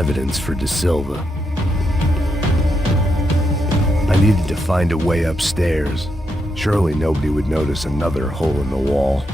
evidence for De Silva. I needed to find a way upstairs. Surely nobody would notice another hole in the wall.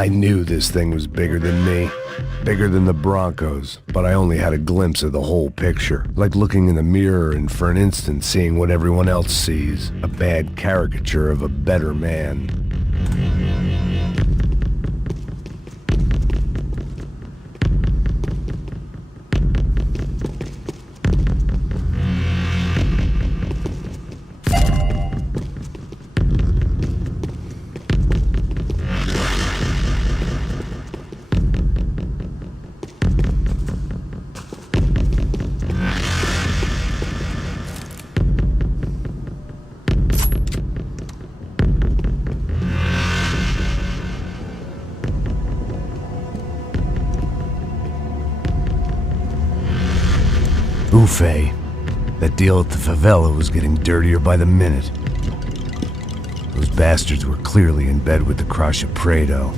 I knew this thing was bigger than me, bigger than the Broncos, but I only had a glimpse of the whole picture, like looking in the mirror and for an instant seeing what everyone else sees, a bad caricature of a better man. Ufe. That deal at the favela was getting dirtier by the minute. Those bastards were clearly in bed with the Crusher Prado.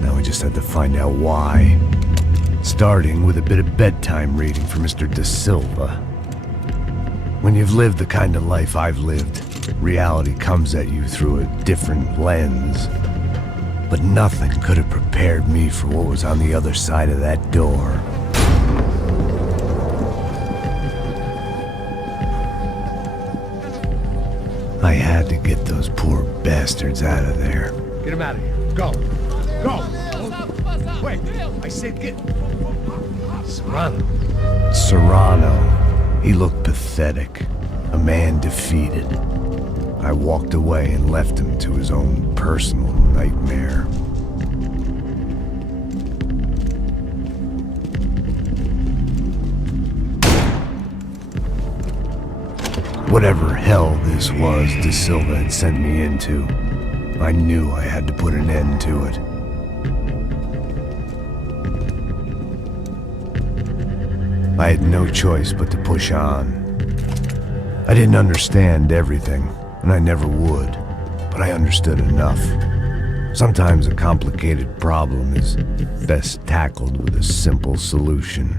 Now we just had to find out why. Starting with a bit of bedtime reading for Mr. De Silva. When you've lived the kind of life I've lived, reality comes at you through a different lens. But nothing could have prepared me for what was on the other side of that door. I had to get those poor bastards out of there. Get him out of here. Go. Go. Wait. I said get... Serrano. Serrano. He looked pathetic. A man defeated. I walked away and left him to his own personal nightmare. Whatever hell this was De Silva had sent me into, I knew I had to put an end to it. I had no choice but to push on. I didn't understand everything, and I never would, but I understood enough. Sometimes a complicated problem is best tackled with a simple solution.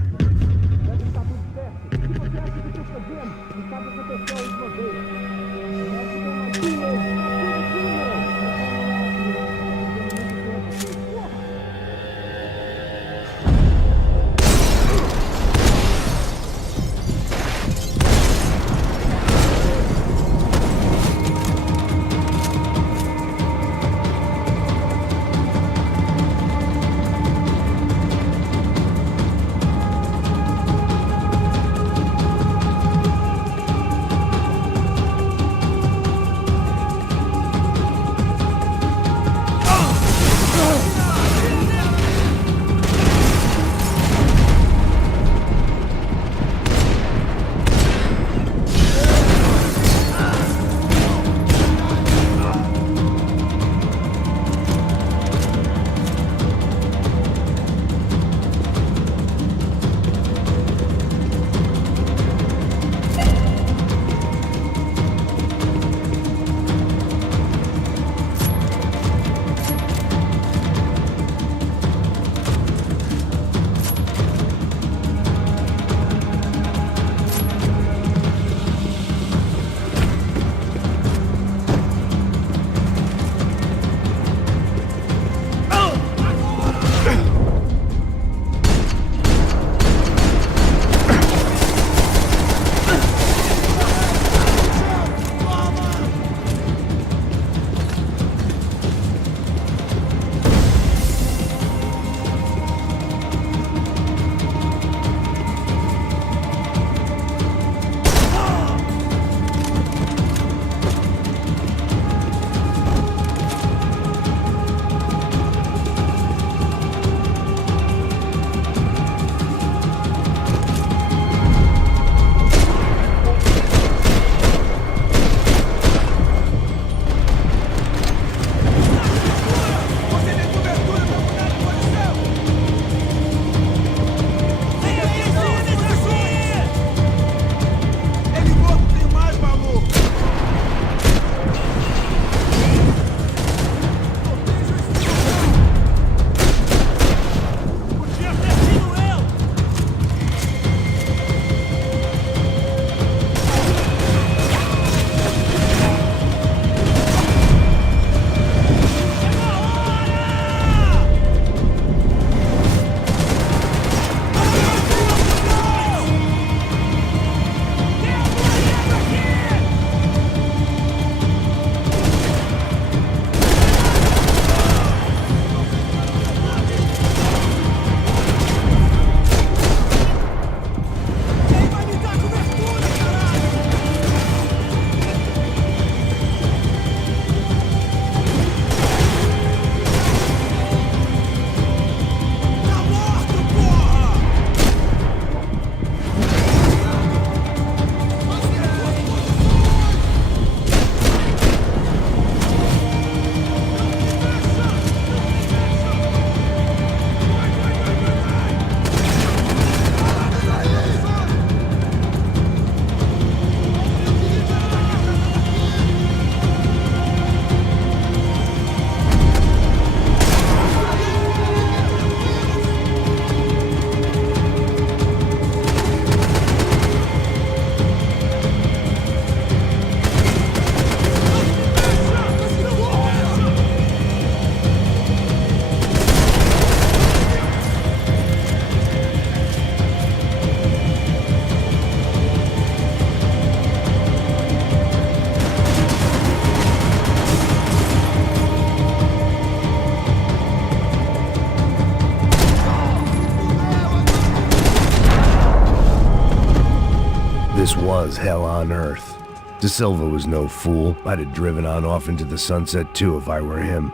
This was hell on earth. De Silva was no fool. I'd have driven on off into the sunset too if I were him.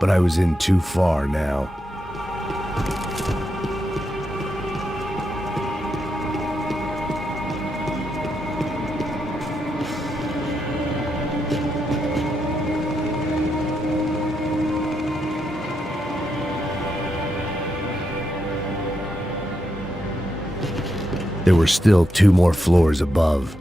But I was in too far now. There were still 2 more floors above.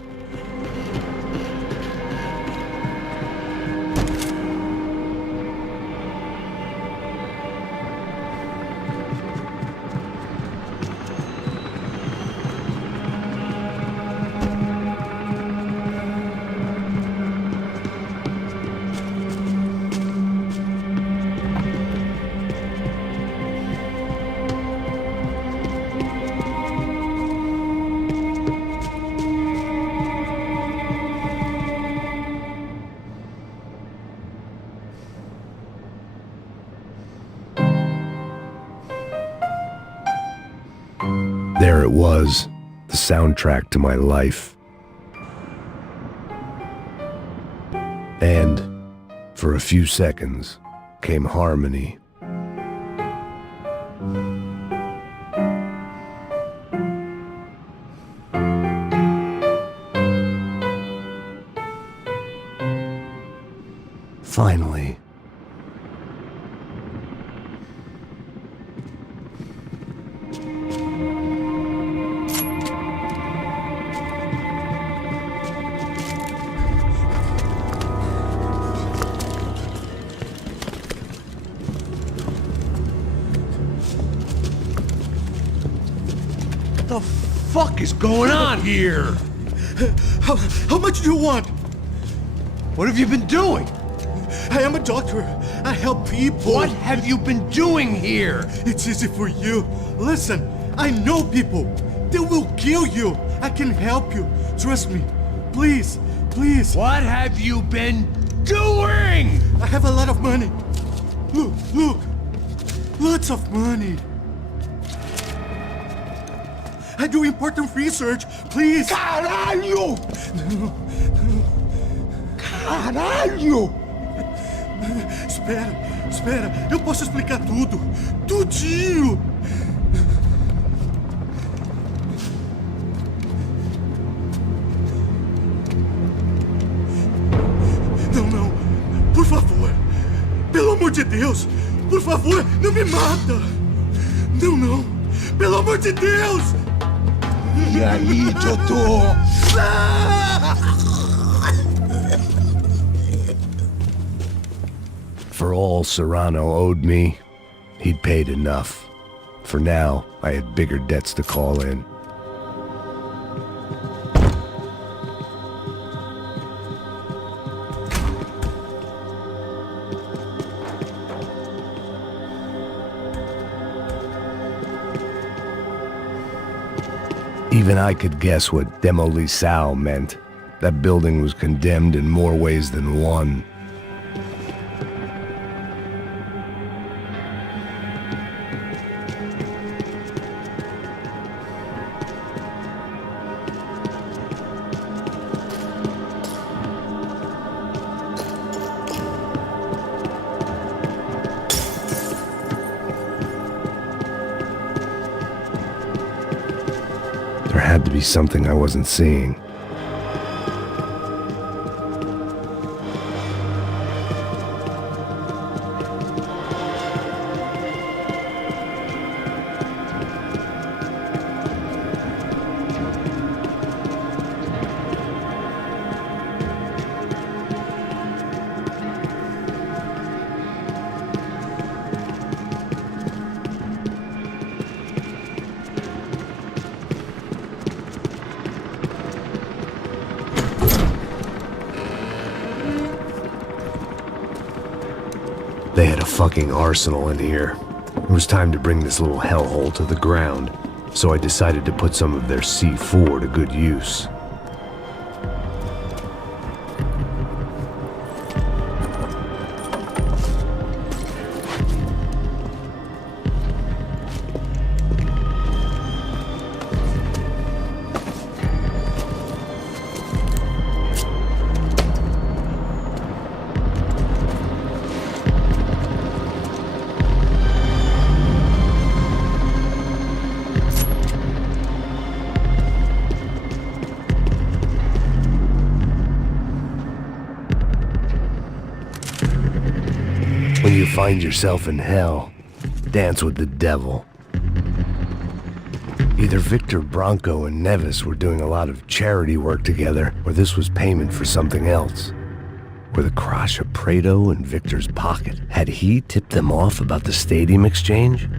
There it was, the soundtrack to my life. And, for a few seconds, came harmony. Finally. What the fuck is going on here? How much do you want? What have you been doing? I am a doctor. I help people. What have you been doing here? It's easy for you. Listen, I know people. They will kill you. I can help you. Trust me. Please, please. What have you been doing? I have a lot of money. Look, look. Lots of money. I do important research. Please. Caralho! Caralho! Espera. Eu posso explicar tudo. Tudinho. Não. Por favor. Pelo amor de Deus. Por favor, não me mata. Não. Pelo amor de Deus. E aí, doutor? For all Serrano owed me, he'd paid enough. For now, I had bigger debts to call in. Even I could guess what demolição meant. That building was condemned in more ways than one. There had to be something I wasn't seeing. They had a fucking arsenal in here. It was time to bring this little hellhole to the ground, so I decided to put some of their C4 to good use. you find yourself in hell, dance with the devil. Either Victor Bronco and Nevis were doing a lot of charity work together, or this was payment for something else. Were the Crash of Prado in Victor's pocket? Had he tipped them off about the stadium exchange?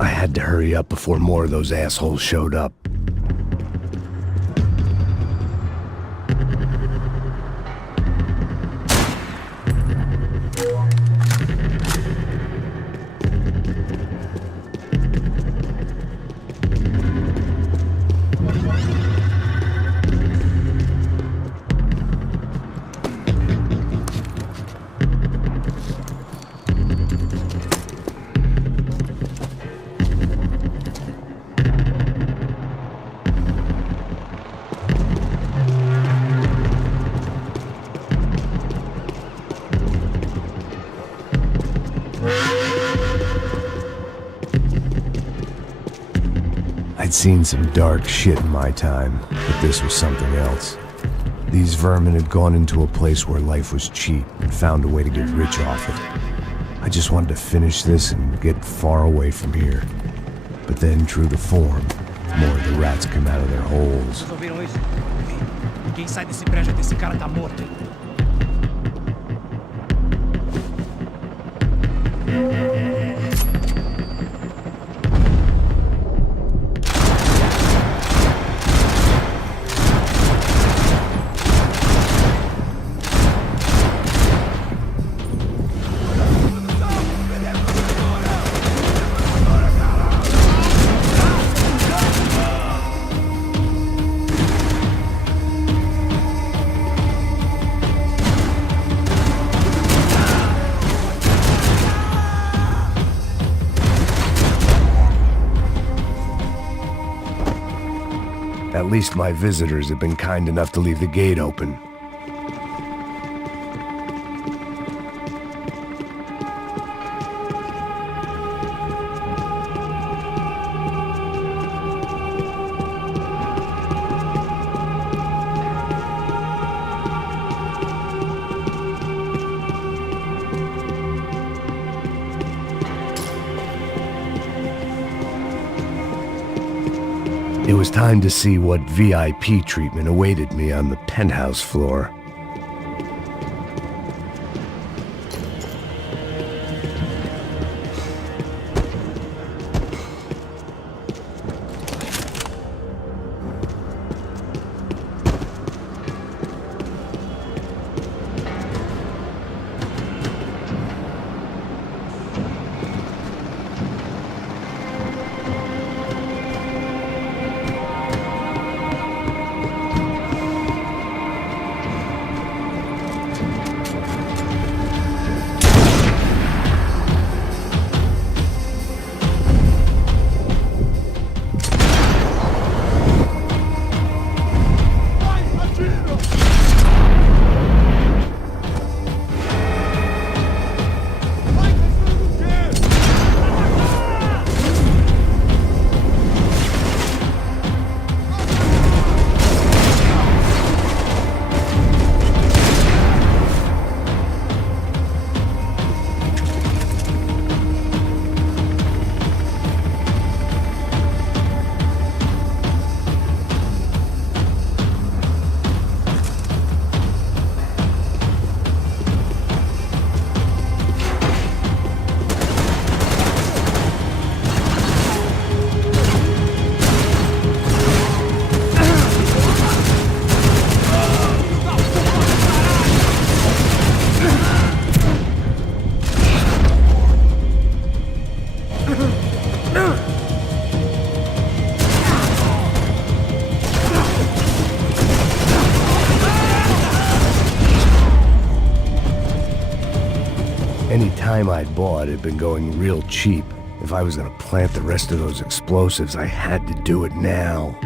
I had to hurry up before more of those assholes showed up. I'd seen some dark shit in my time, but this was something else. These vermin had gone into a place where life was cheap and found a way to get rich off it. I just wanted to finish this and get far away from here. But then, true to form, more of the rats come out of their holes. Vocês ouviram isso? Quem sai desse prédio desse cara tá morto. At least my visitors have been kind enough to leave the gate open. It was time to see what VIP treatment awaited me on the penthouse floor. Any time I'd bought had been going real cheap. If I was gonna plant the rest of those explosives, I had to do it now.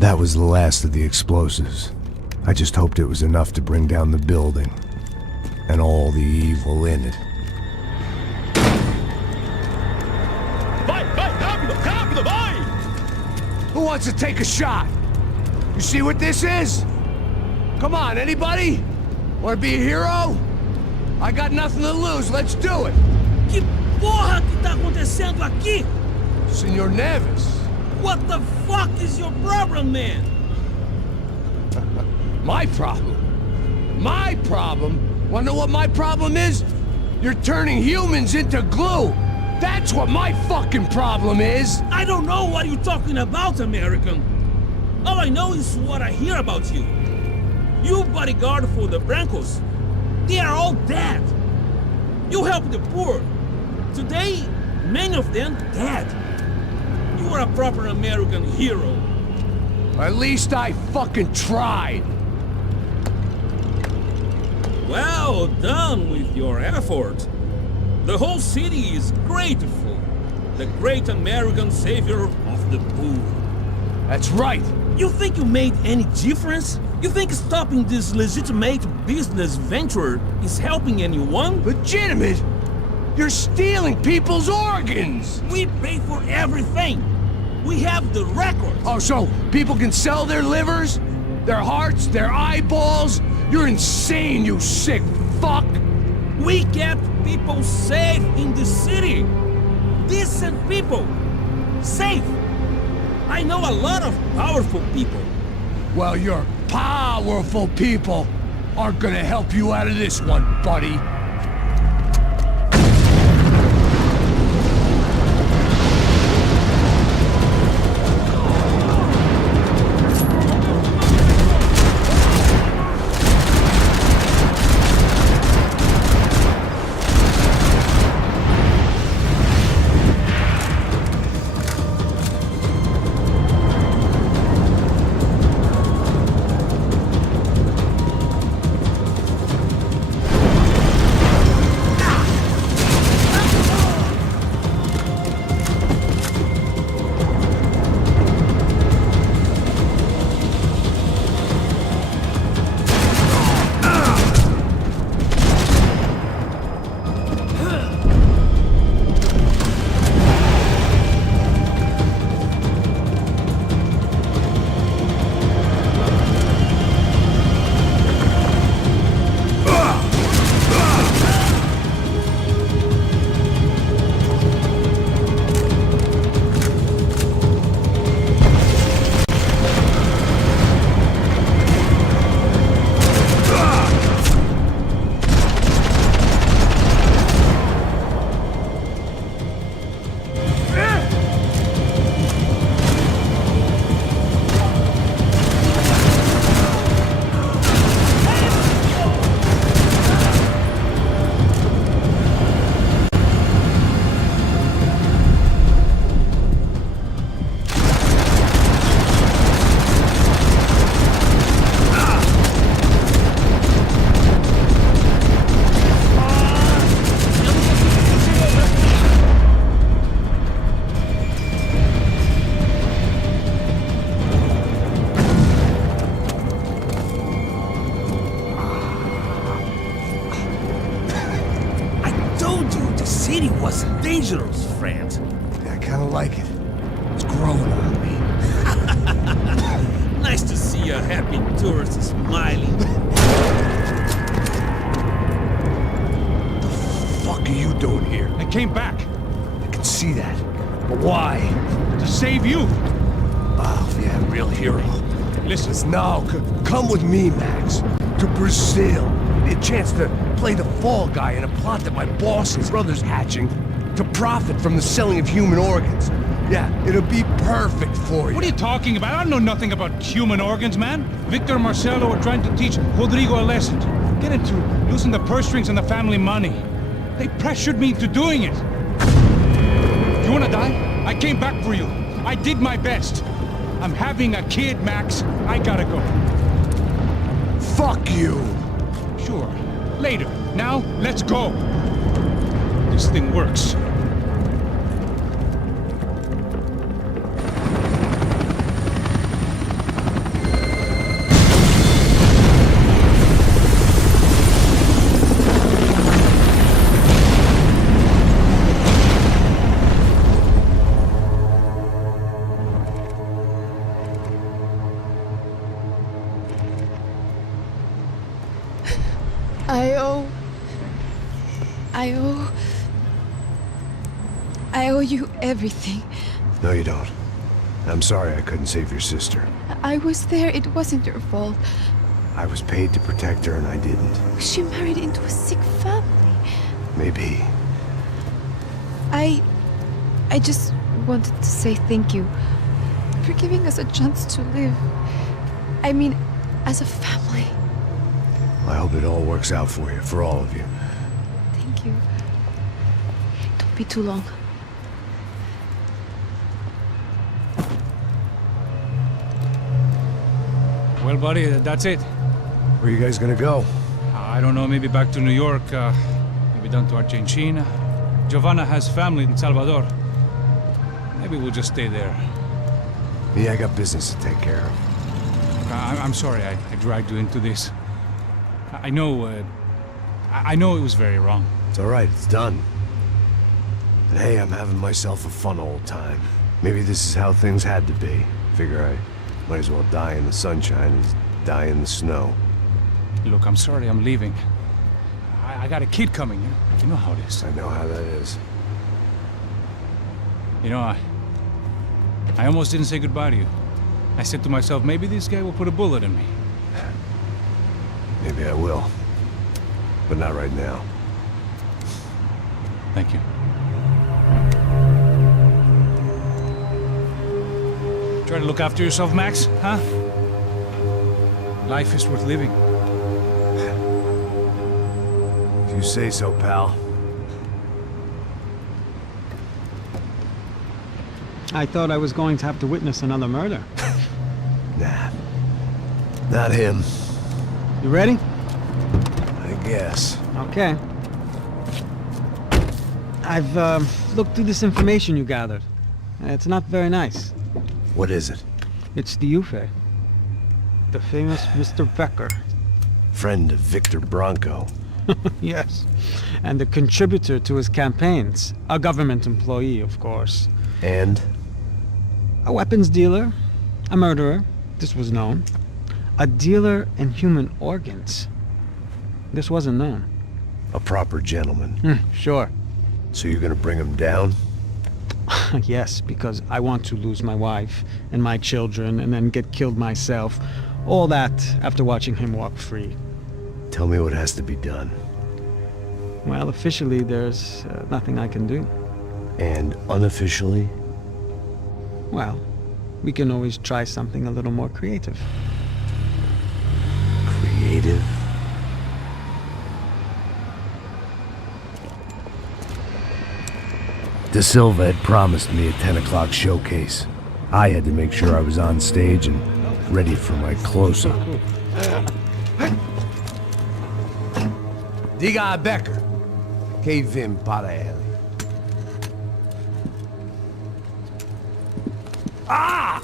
That was the last of the explosives. I just hoped it was enough to bring down the building. And all the evil in it. Vai, vai, rápido, rápido, vai! Who wants to take a shot? You see what this is? Come on, anybody? Want to be a hero? I got nothing to lose, let's do it! Que porra que tá acontecendo aqui? Senor Neves. What the fuck is your problem, man? My problem? My problem? Wanna know what my problem is? You're turning humans into glue! That's what my fucking problem is! I don't know what you're talking about, American. All I know is what I hear about you. You bodyguard for the Brancos. They are all dead. You help the poor. Today, many of them dead. You are a proper American hero. At least I fucking tried! Well done with your effort. The whole city is grateful. The great American savior of the poor. That's right! You think you made any difference? You think stopping this legitimate business venture is helping anyone? Legitimate? You're stealing people's organs! We pay for everything. We have the record. Oh, so people can sell their livers? Their hearts? Their eyeballs? You're insane, you sick fuck! We kept people safe in the city. Decent people. Safe. I know a lot of powerful people. Well, your powerful people aren't gonna help you out of this one, buddy. was dangerous, friend. I kinda like it. It's growing on me. Nice to see a happy tourist smiling. What the fuck are you doing here? I came back I can see that. But why? to save you. Oh, yeah, real hero. Listen, Now, come with me, Max. To Brazil. A chance to play the fall guy in a plot that my boss and brother's hatching to profit from the selling of human organs. Yeah, it'll be perfect for you. what are you talking about? I know nothing about human organs, man. Victor and Marcelo were trying to teach Rodrigo a lesson. Get into losing the purse strings and the family money. They pressured me into doing it. You wanna die? I came back for you. I did my best. I'm having a kid, Max. I gotta go. Fuck you! Sure. Later. Now, let's go. This thing works. I owe you everything. No, you don't. I'm sorry I couldn't save your sister. I was there. It wasn't your fault. I was paid to protect her and I didn't. She married into a sick family. Maybe. I just wanted to say thank you for giving us a chance to live. I mean, as a family. I hope it all works out for you, for all of you. Thank you. Don't be too long. Well, buddy, that's it. Where are you guys gonna go? I don't know, maybe back to New York, maybe down to Argentina. Giovanna has family in Salvador. Maybe we'll just stay there. Yeah, I got business to take care of. I'm sorry I dragged you into this. I know it was very wrong. It's all right, it's done. And hey, I'm having myself a fun old time. Maybe this is how things had to be. Figure I might as well die in the sunshine as die in the snow. Look, I'm sorry I'm leaving. I got a kid coming, you know how it is. I know how that is. You know, I almost didn't say goodbye to you. I said to myself, maybe this guy will put a bullet in me. Maybe I will. But not right now. Thank you. Try to look after yourself, Max, huh? Life is worth living. If you say so, pal. I thought I was going to have to witness another murder. Nah. Not him. You ready? I guess. Okay. I've looked through this information you gathered. It's not very nice. What is it? It's the Ufe. The famous Mr. Becker. Friend of Victor Bronco. Yes. And the contributor to his campaigns. A government employee, of course. And? A weapons dealer. A murderer. This was known. A dealer in human organs. This wasn't known. A proper gentleman. Sure. So you're gonna bring him down? Yes, because I want to lose my wife and my children and then get killed myself. All that after watching him walk free. Tell me what has to be done. Well, officially, there's nothing I can do. And unofficially? Well, we can always try something a little more creative. Creative? De Silva had promised me a 10 o'clock showcase. I had to make sure I was on stage and ready for my close-up. Diga a Becker. Que vim para ele. Ah!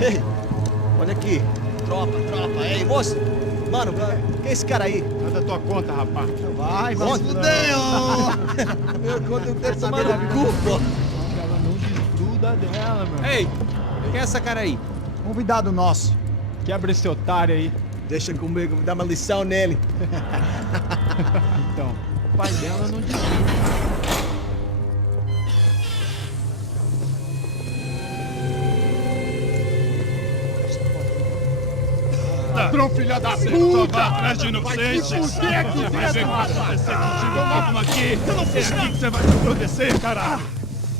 Ei, olha aqui. Tropa. Ei, moço. Mano, quem é esse cara aí? Nada tua conta, rapaz. Vai, se fudeu! Meu conta não tem saber da culpa. Ela não desgruda dela, meu. Ei, quem é essa cara aí? Convidado nosso. Quebra esse otário aí. Deixa comigo, vou dar uma lição nele. Então, o pai dela não desgruda. Ladrão, filha da puta! Vai atrás de inocentes! Vai ver o que vai acontecer contigo mesmo aqui! É aqui que você vai se proteger, caralho!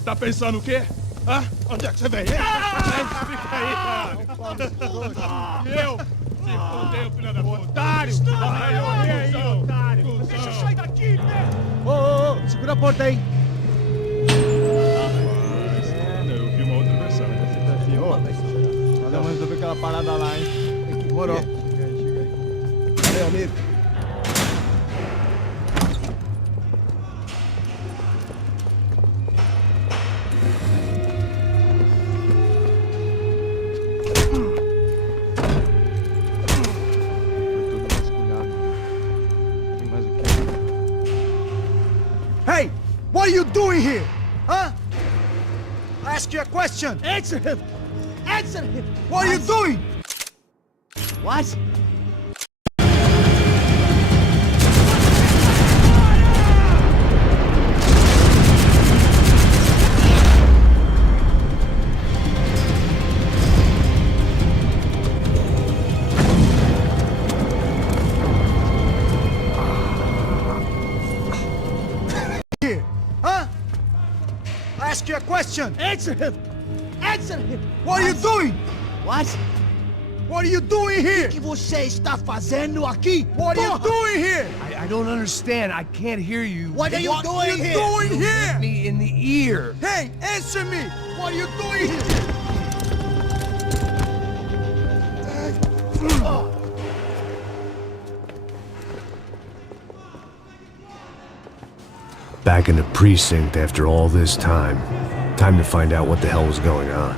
Tá pensando o quê? Hã? Onde é que você vem? Fica aí, caralho! Eu? Se fodeu, filha da puta! Otário! Vai, otário! Deixa eu sair daqui, né? Ô, segura a porta aí! Eu vi uma outra versão. Vamos resolver aquela parada lá, hein? Demorou. Chega aí. Valeu, amigo. Hey! What are you doing here? Huh? I ask you a question. Answer him! Answer him! What are you doing? What? Here, huh? I ask you a question. Answer him! Answer him! What are you doing? What? What are you doing here? O que você está fazendo aqui? What are you doing here? I don't understand. I can't hear you. What are you doing here? You hit me in the ear. Hey, answer me! What are you doing here? Back in the precinct after all this time. Time to find out what the hell was going on.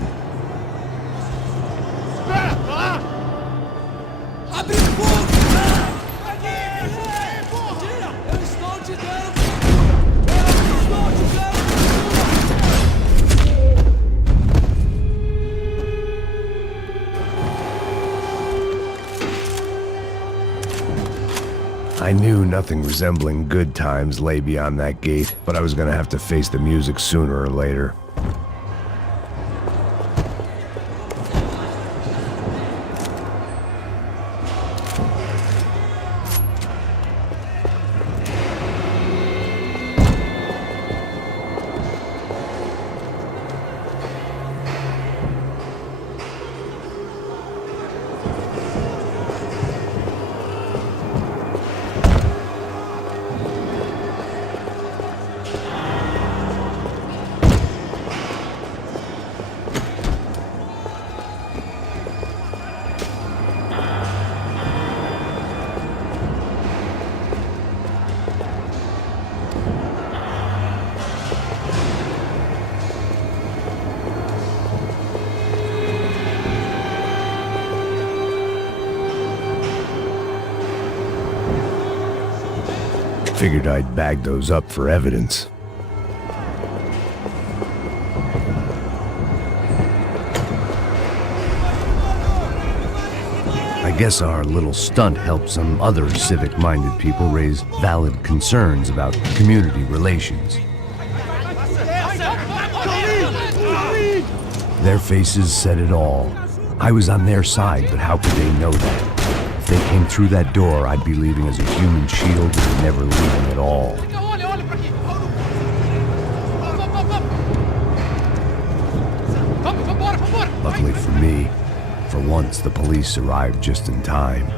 Abre fogo! Tira! Eu estou te dando! Eu estou te I knew nothing resembling good times lay beyond that gate, but I was gonna have to face the music sooner or later. Figured I'd bag those up for evidence. I guess our little stunt helped some other civic-minded people raise valid concerns about community relations. Their faces said it all. I was on their side, but how could they know that? If they came through that door, I'd be leaving as a human shield and never leaving at all. Luckily for me, for once the police arrived just in time.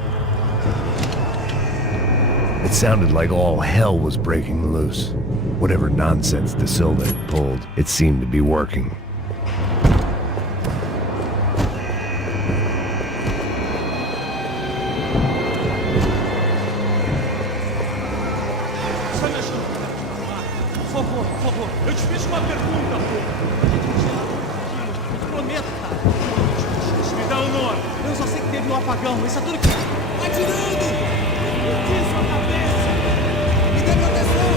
It sounded like all hell was breaking loose. Whatever nonsense De Silva had pulled, it seemed to be working. Eu te fiz uma pergunta, pô. Eu te prometo, cara. Me dá o nome. Eu só sei que teve um apagão. Isso é tudo que... Atirando! Explodiu sua cabeça! Me dê proteção!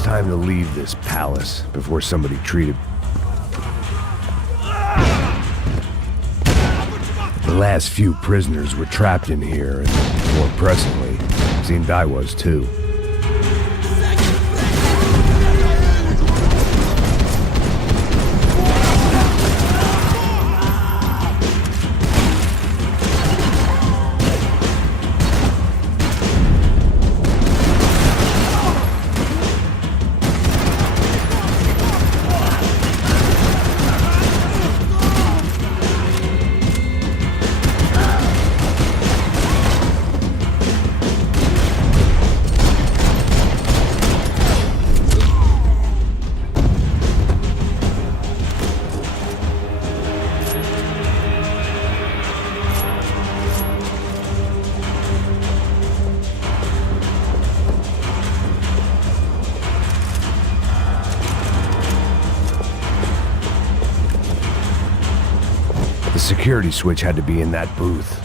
was time to leave this palace before somebody treated... The last few prisoners were trapped in here, and more pressingly, seemed I was too. The security switch had to be in that booth.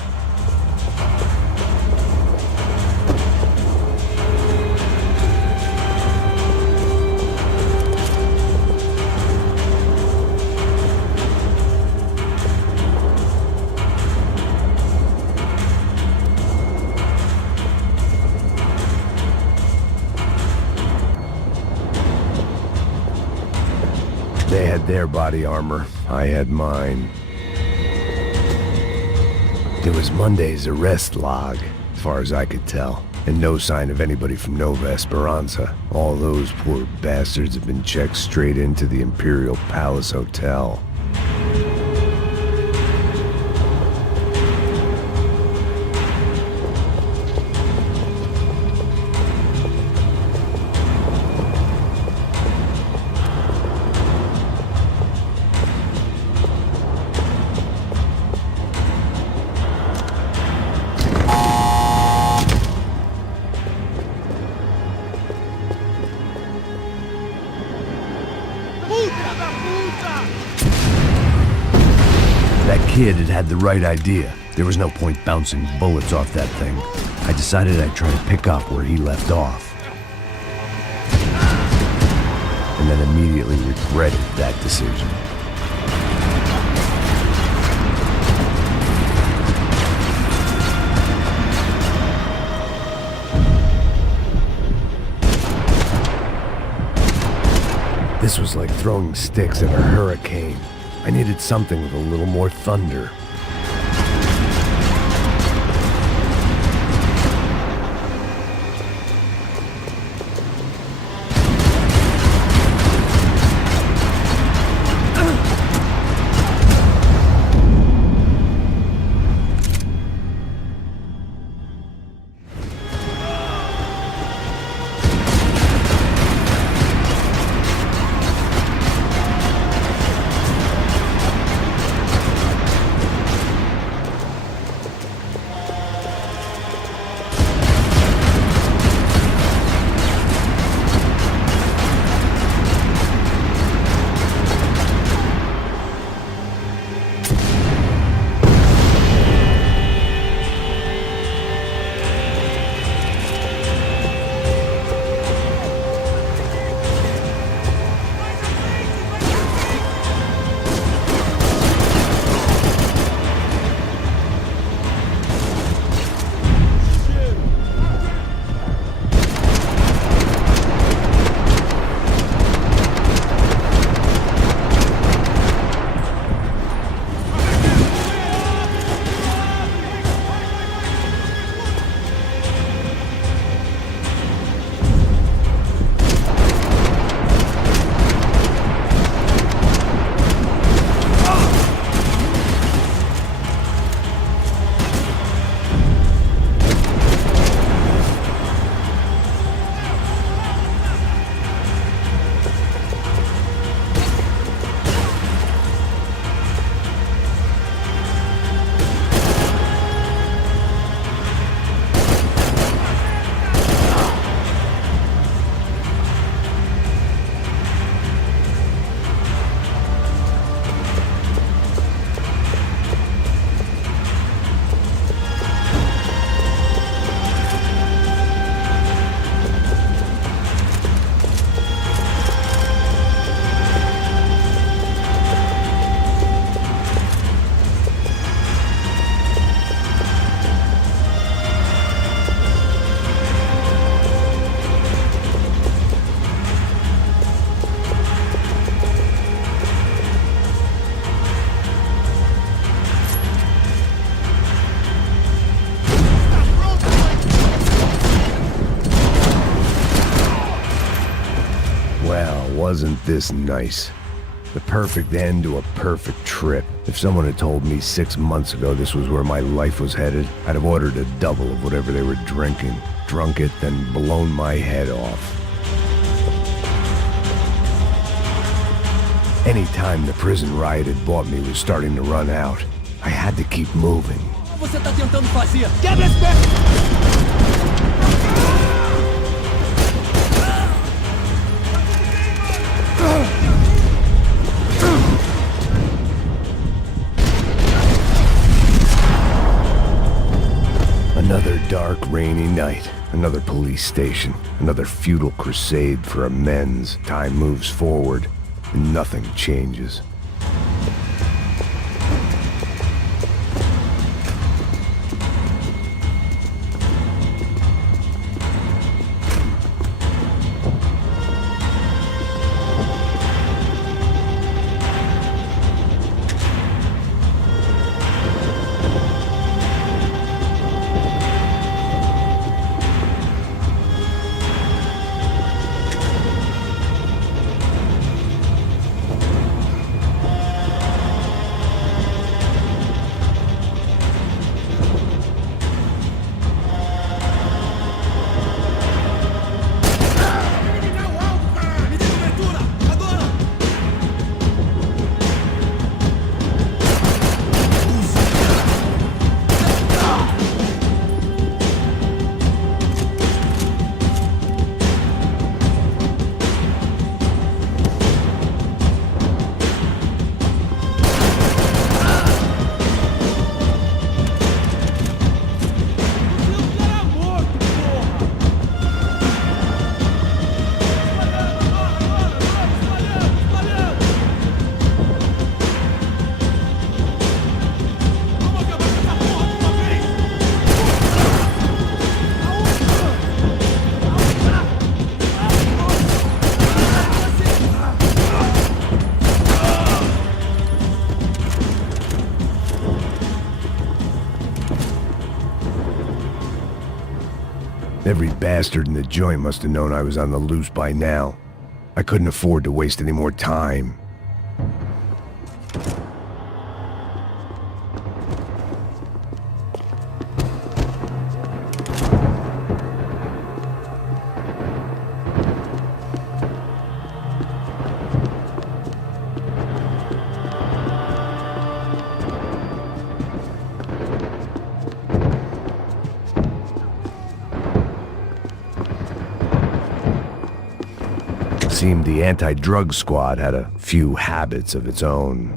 They had their body armor, I had mine. It was Monday's arrest log, as far as I could tell, and no sign of anybody from Nova Esperanza. All those poor bastards had been checked straight into the Imperial Palace Hotel. That kid had the right idea. There was no point bouncing bullets off that thing. I decided I'd try to pick up where he left off. And then immediately regretted that decision. This was like throwing sticks at a hurricane. I needed something with a little more thunder. wasn't this nice. The perfect end to a perfect trip. If someone had told me 6 months ago this was where my life was headed, I'd have ordered a double of whatever they were drinking, drunk it, then blown my head off. Any time the prison riot had bought me was starting to run out, I had to keep moving. Você tá tentando fazer? Quebra esse pé! Another dark, rainy night. Another police station. Another futile crusade for amends. Time moves forward, and nothing changes. Every bastard in the joint must have known I was on the loose by now. I couldn't afford to waste any more time. Seemed the anti-drug squad had a few habits of its own.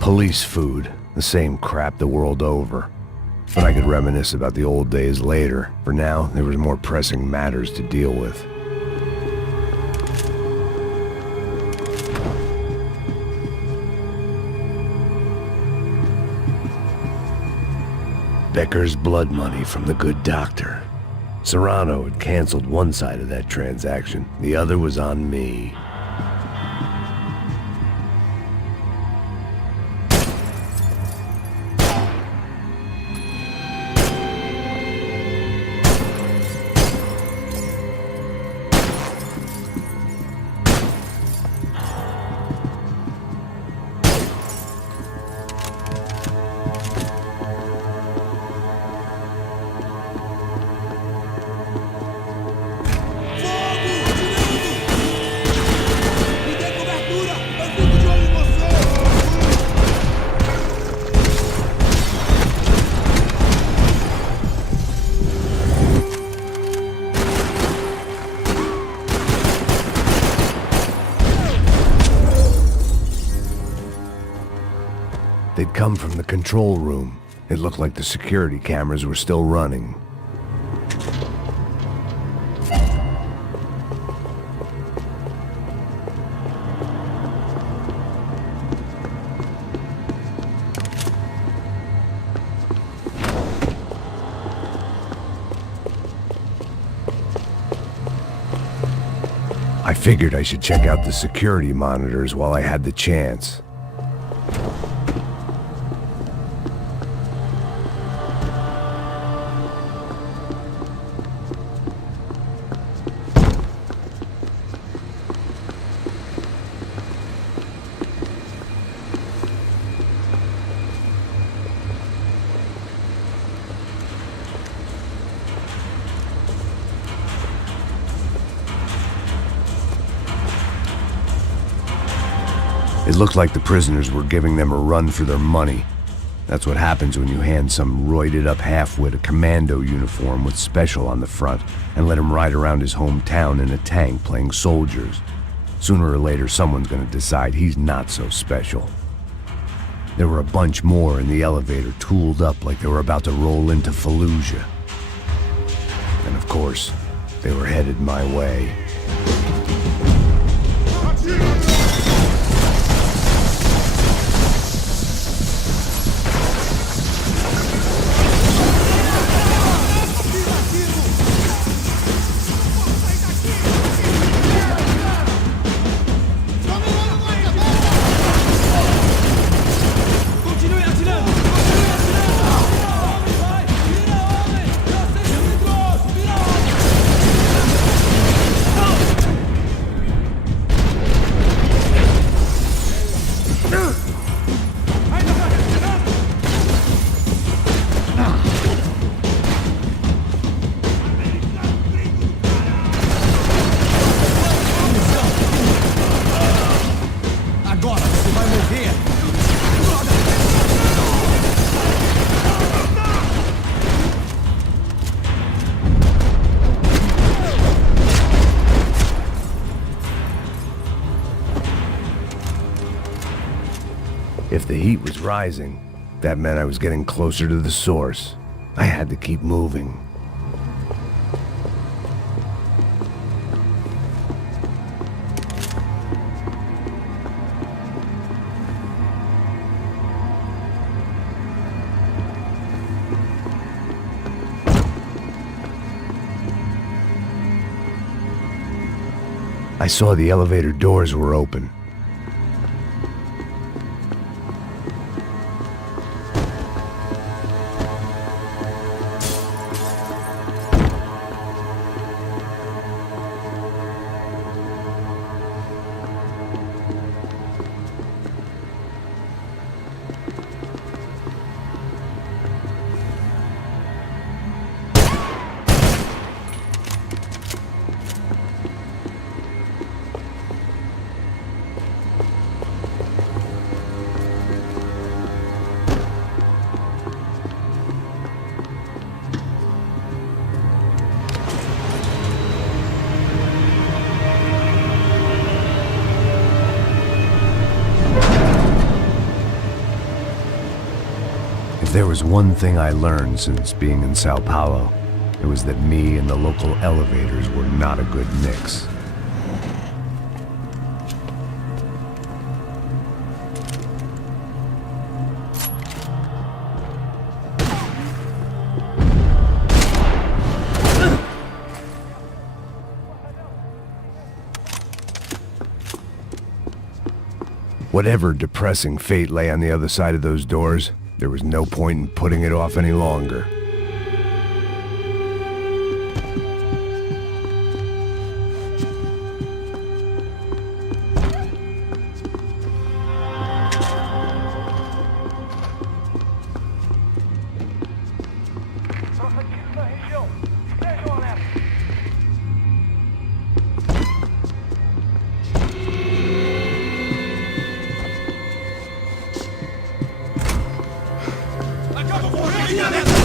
Police food, the same crap the world over. But I could reminisce about the old days later. For now, there was more pressing matters to deal with. Becker's blood money from the good doctor. Serrano had canceled one side of that transaction. The other was on me. They'd come from the control room. It looked like the security cameras were still running. I figured I should check out the security monitors while I had the chance. It looked like the prisoners were giving them a run for their money. That's what happens when you hand some roided-up halfwit a commando uniform with special on the front and let him ride around his hometown in a tank playing soldiers. Sooner or later, someone's gonna decide he's not so special. There were a bunch more in the elevator, tooled up like they were about to roll into Fallujah. And of course, they were headed my way. If the heat was rising, that meant I was getting closer to the source. I had to keep moving. I saw the elevator doors were open. There was one thing I learned since being in Sao Paulo. It was that me and the local elevators were not a good mix. Whatever depressing fate lay on the other side of those doors, there was no point in putting it off any longer. Obrigado!